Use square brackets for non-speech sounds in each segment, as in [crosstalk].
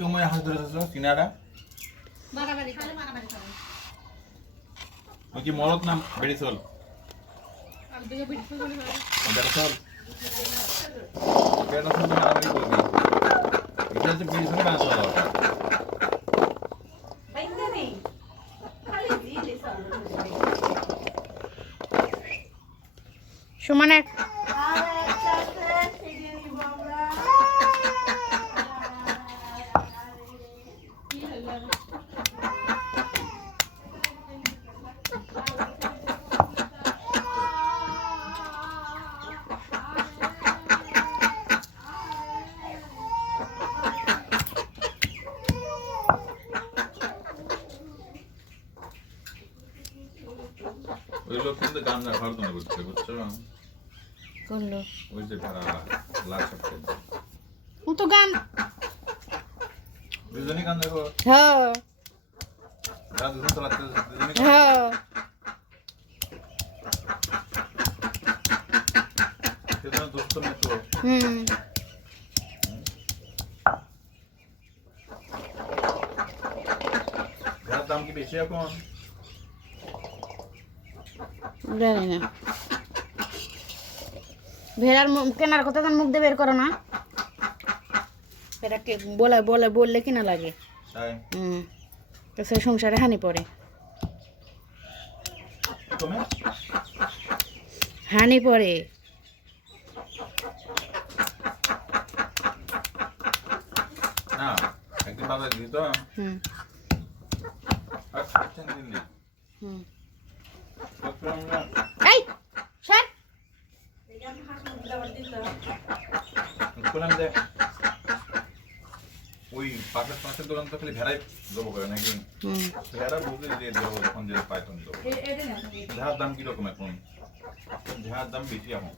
আজকে মনে হাত কিনারা খালে মারামারি খাবে ওই কি মরদ না এটা হচ্ছে বেড়িচল বাঁচল সমানে কি হলো ওই গান না ঘর তোমরা করছে বুঝছ? করল। ওই যে ভাড়া লাল শার্ট ও তো গান। দুজনই গান দেখো। হ্যাঁ। যারা দুজন চালাচ্ছে দুজনই গান হ্যাঁ। দোস্ত হুম। দাম কি বেশি এখন? জানি না। ভেড়ার কেনার কথা তখন মুখ দিয়ে বের করো না। ভেড়াকে বলে বলে বললে কিনা লাগে। হুম। তো সে সংসারে হানি পড়ে। হানি পড়ে। হুম। এই স্যার বললাম যে ওই পাশের পাশের দোকান তো খালি ভেড়াই দেবো করে নাকি? ভেড়া বুঝে দিয়ে দেবো যখন যে পাই দেবো। ঝাড়ার দাম কীরকম এখন? ঝাড়ার দাম বেশি এখন।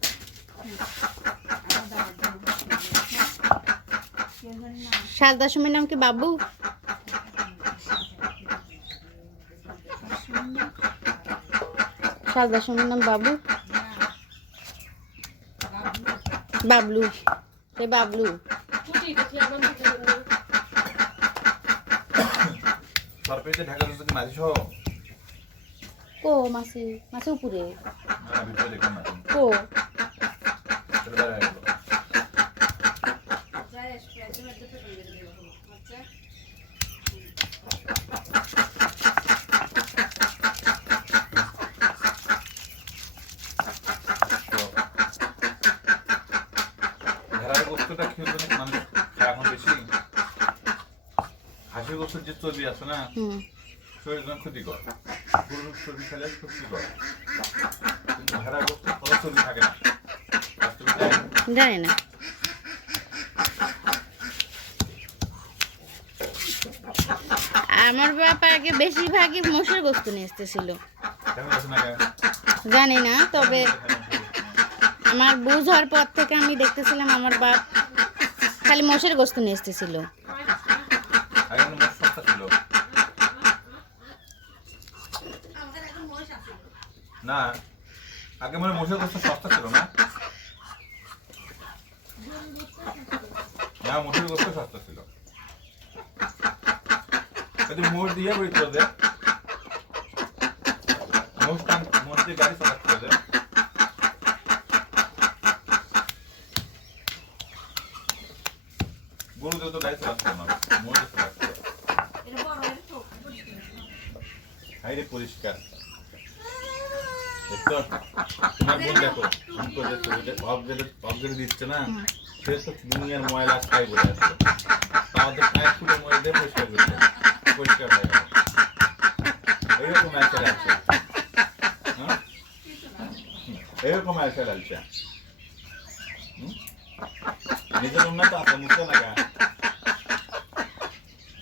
শারদা সুমির নাম কি বাবু? শারদা সুমির নাম বাবু বাবলু সে বাবলু কি মাসি মাসি উপরে। কো গেলো যায় স্প্রেড মধ্যে তো দিয়ে দেব আচ্ছা ভেড়ার গোস্তটা খেয়ে তো মানুষ খায় এখন বেশি হাসির গোস্তের যে চর্বি আছে না? শরীরের জন্য ক্ষতিকর। গরুর চর্বি খেলে ক্ষতিকর। কিন্তু গোস্ত কোনো চর্বি থাকে না। জানি না। আমার বাবা আগে বেশিরভাগই মোষের গোস্ত নিয়ে গা? জানি না তবে আমার বুঝ হওয়ার পর থেকে আমি দেখতেছিলাম আমার বাপ খালি মোষের গোস্ত নিয়ে এসতেছিল আগে মনে হয় সস্তা ছিল না আগে মনে হয় মোষের গোস্ত সস্তা ছিল না? না মোষের গোস্ত সস্তা ছিল। যদি মোষ দিয়ে বই চলে যায়। মোষ মোষ দিয়ে গাড়ি চালাতে চলে গরু দিয়ে তো গাড়ি চালাতে না মোষ দিয়ে চালাতে হাইরে পরিষ্কার। দেখছ তোমার বোন দেখো করে দেখছ ওটা ভাব যেটা ভাব যেটা দিচ্ছে না? সে তো দুনিয়ার ময়লা খাই বলে আসছে আমাদের পায়ের ফুটে ময়লা দিয়ে পরিষ্কার হয়ে হ্যাঁ? এরকম একটা লাগছে। নিজের আছে, মুখে লাগা।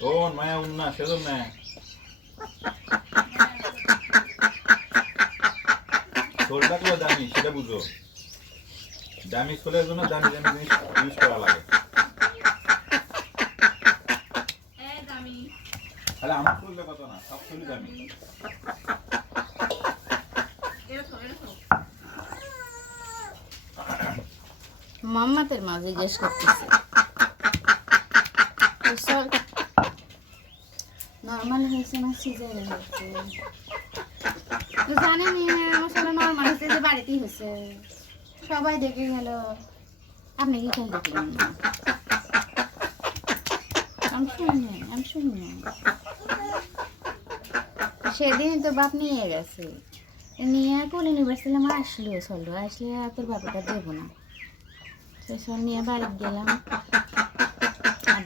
ও মায়া উন্না সেজন্য। তো দামি সেটা বুঝো। দামি সোলের জন্য দামি দামি জিনিস ইউজ করা লাগে। তাহলে আমার কত না? সব দামি। মাম্মাতের মা জিজ্ঞেস করতেছে। [laughs] নর্মাল হয়েছে না সিজারে হয়েছে? বাড়িতেই হয়েছে। সবাই দেখে গেল, আপনি কি আমি শুনি আমি শুনি। সেদিন তো বাপ নিয়ে গেছে। নিয়ে ইউনিভার্সিটি আমার আসলো চলল আসলে আর তোর বাবাটা দেবো না। সব নিয়ে বাড়ি গেলাম। আর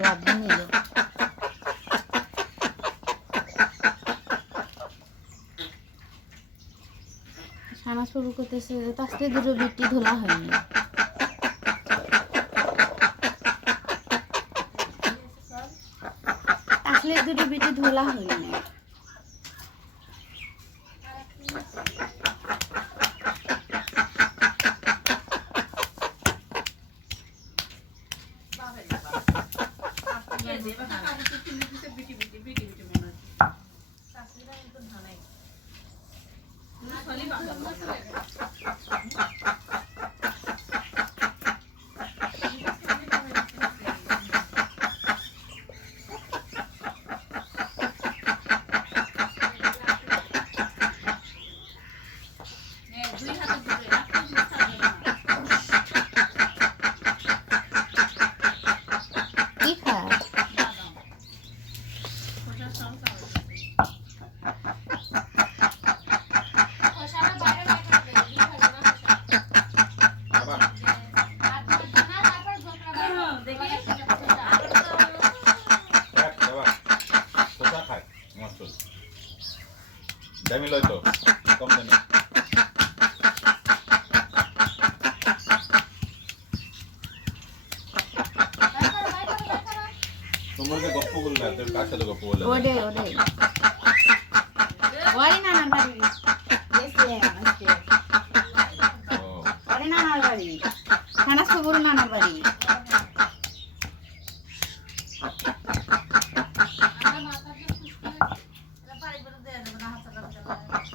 বাবা শুরু করতেছে তাতে দুটো বিটি ধোলা হয়নি। আসলে দুটো বিটি ধোলা হয়নি। কি দামি লয় তো কম দামি তোমরা যে গপ্প বললে তোর কার সাথে গপ্প বললে ওডে ওডে ওরে নানার বাড়ি গেছিলাম আজকে ও ওরে নানার বাড়ি সানাস প্রভুর নানার বাড়ি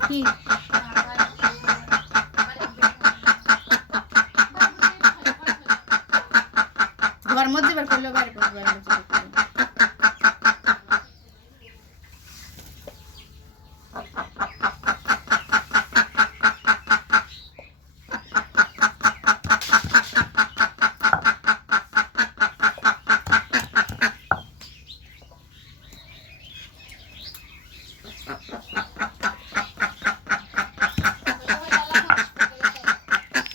কি ঘর মধ্যে বের করল বাড়ি করল বাড়ি মধ্যে বের করল।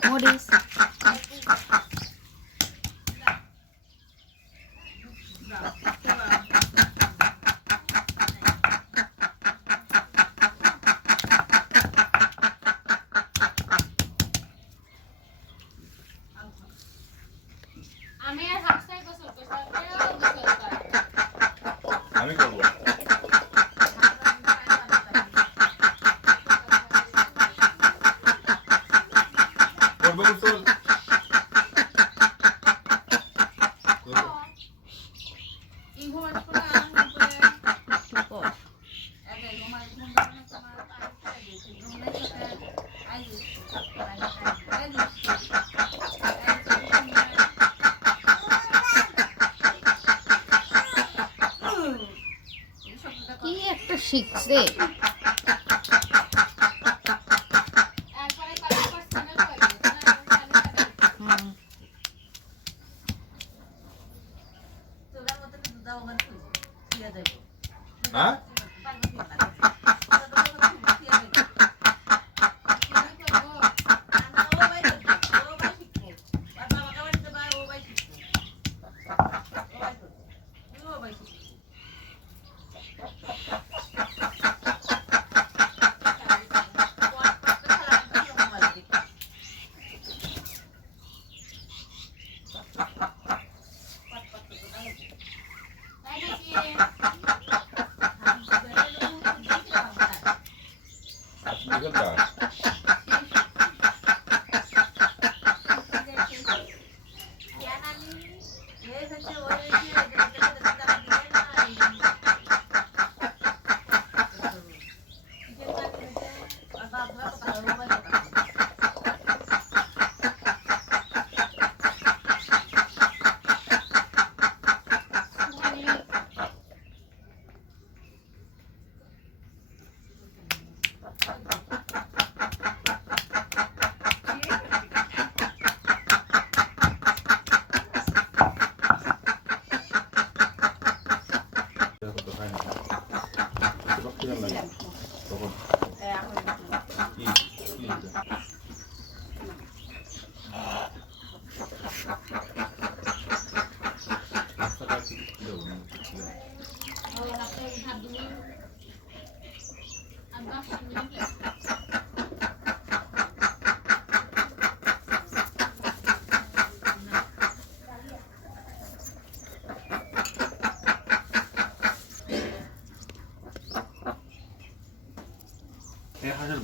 মরিচ আমি আর হাফসাই গোসল করছি আপনিও গোসল করেন আমি করব কর। কি একটা শিখছে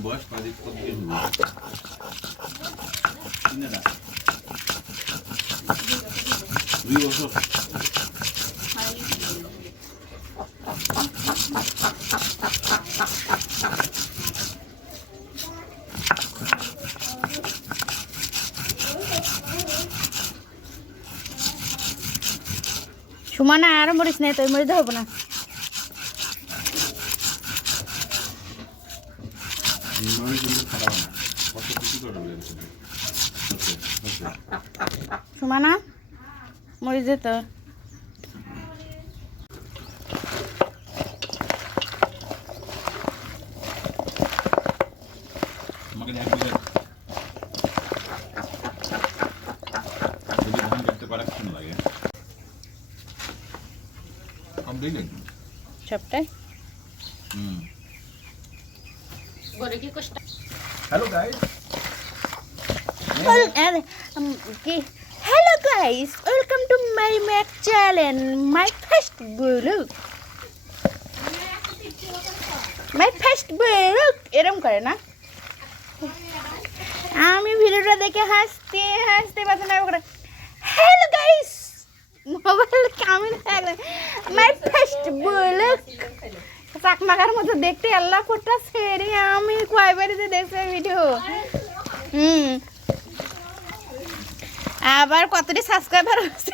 বয়স পাঁচ দিন তিন সুমানা আরও মরিস না তুই মরিতে হব না। খারাপ না কত কিছু করে সুমানা মরিস যেত আমাকে এক বিঘা যদি ধান কাটতে পারে কেমন লাগে কমপ্লিট সবটাই হুম ঘরে কি কষ্ট hello guys hello guys welcome to my Mac channel my first blog my first blog এরম করে না? আমি ভিডিওটা দেখে হাসতে হাসতে পারছি না করে। হ্যালো গাইস মোবাইল কামিল থাকলে মাই ফার্স্ট ব্লগ চাকমাকার মতো দেখতে আল্লাহ ফোটা সেরে আমি কয় বাড়িতে দেখছি ভিডিও হুম। আবার কতটি সাবস্ক্রাইবার হচ্ছে?